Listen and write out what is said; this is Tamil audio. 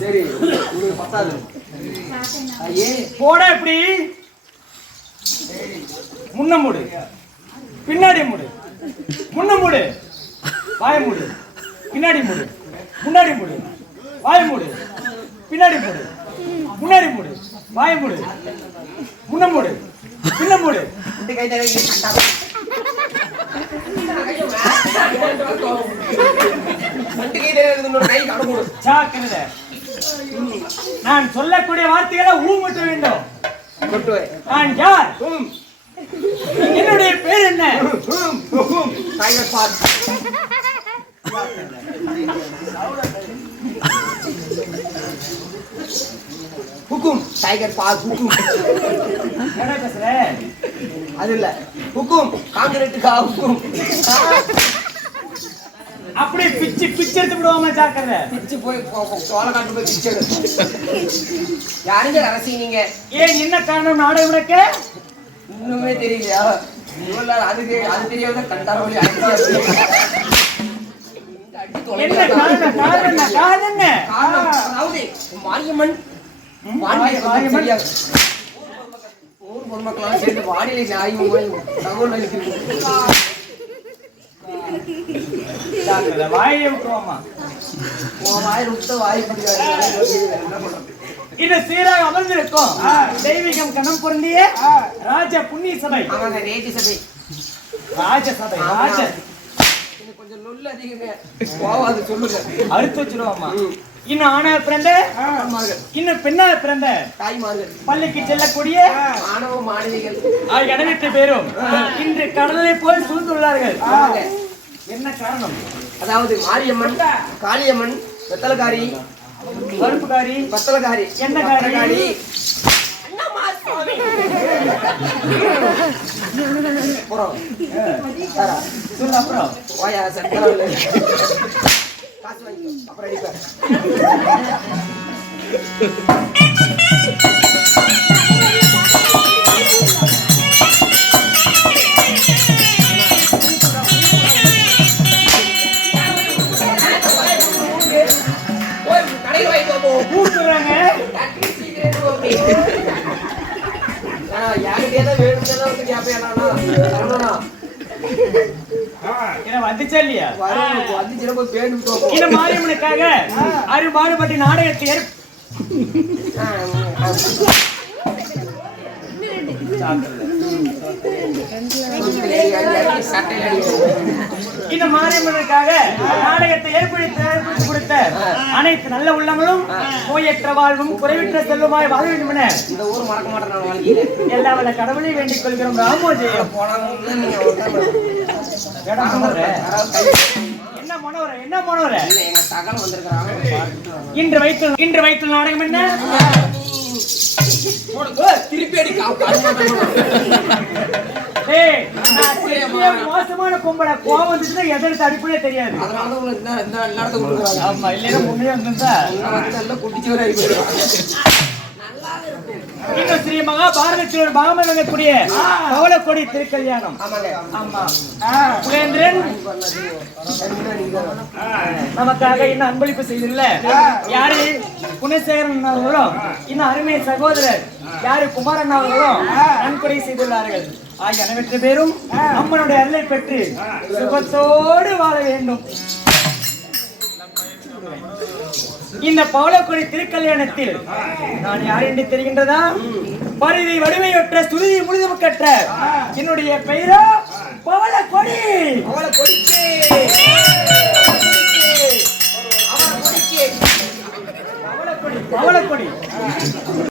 சரி பத்தாது போட எப்படி முன்ன மூடு பின்னாடி மூடு முன்ன மூடு வாய மூடு பின்னாடி மூடு முன்னாடி மூடு வாய மூடு பின்னாடி மூடு முன்னாடி மூடு வாய மூடு முன்ன மூடு பின்ன மூடு நான் சொல்லக்கூடிய வார்த்தைகளை ஊமட்ட வேண்டும். நான் யார்? என்னுடைய பேர் என்ன? हुकुम टाइगर पास हुकुम என்ன பேசுற? அது இல்ல हुकुम காங்கிரட் கா हुकुम அப்படியே பிச்சு பிச்சு எடுத்து விடுவாமா ஜாக்கிரதை. பிச்சு போய் சோள காட்டு போய் பிச்சு யாருங்க அரசி நீங்க? ஏன் என்ன காரணம் நாடகம் நடக்க? இன்னுமே தெரியலையா? இவ்வளவு அதுக்கு அது தெரியாத கண்டாரோலி என்ன காரணம்? காரணம் என்ன? அதாவது மாரியம்மன் மாரியம்மன் ஊர் பொதுமக்களாம் சேர்ந்து வானிலை ஆய்வு தகவல் அளிக்கிறது. வாயை விட்டுருவோமா? வாயை விட்டு வாய் இது சீராக அமர்ந்திருக்கும் தெய்வீகம் கணம் பொருந்திய ராஜ புண்ணிய சபை. ராஜசபை ராஜ கொஞ்சம் நொல்லு அதிகமே போவாது சொல்லுங்க அறுத்து வச்சிருவோமா? இன்னும் ஆணா பிறந்த இன்னும் பெண்ணா பிறந்த தாய்மார்கள் பள்ளிக்கு செல்லக்கூடிய மாணவ மாணவிகள் அனைத்து பேரும் இன்று கடலை போல் சூழ்ந்துள்ளார்கள். என்ன காரணம்? அதாவது மாரியம்மன் காளியம்மன் வெத்தலகாரி கருப்புகாரி பத்தலகாரி என்ன காரி சொல்லு அப்புறம் காசு வாங்கி அப்புறம் அடிப்பார். இந்த மாரியம்மனுக்காக அறுபாடுபட்ட நாடகத்தை இந்த மாரியம்மனுக்காக நாடகத்தை ஏற்படுத்தி கொடுத்த அனைத்து நல்ல உள்ளங்களும் நோயற்ற வாழ்வும் குறைவற்ற செல்வமாய் வாழ வேண்டும் என இந்த ஊர் மறக்க மாட்டேன். எல்லா வல்ல கடவுளை வேண்டிக் கொள்கிறோம். ராமோஜி என்ன மனோர என்ன மனோர எங்க சகலம் வந்திருக்கிறாங்க. இன்று வைத்து நாடகம் என்ன திருப்பி அடி மோசமான பொம்பளை கோவம் வந்துச்சுன்னா எதற்கு அடிப்படையே தெரியாது. ஆமா இல்லையா முன்னே வந்திருந்தா இன்னும் ஸ்ரீ மகாபாரதத்தில் பாகமாக விளங்கக்கூடிய பவளக்கொடி திருக்கல்யாணம். புகேந்திரன் நமக்காக இன்னும் அன்பளிப்பு செய்துள்ள யாரு குணசேகரன் அவர்களும் இன்னும் அருமை சகோதரர் யாரு குமாரன் அவர்களும் நன்கொடை செய்துள்ளார்கள். ஆகிய அனைவற்ற பேரும் அம்மனுடைய அருளை பெற்று சுகத்தோடு வாழ வேண்டும். இந்த பவளக்கொடி திருக்கல்யாணத்தில் நான் யார் என்று தெரிகின்றதா? பரிதி வடிவையொற்ற சுருதி முழுதும் கற்ற என்னுடைய பெயரோ பவளக்கொடி. பவளக்கொடி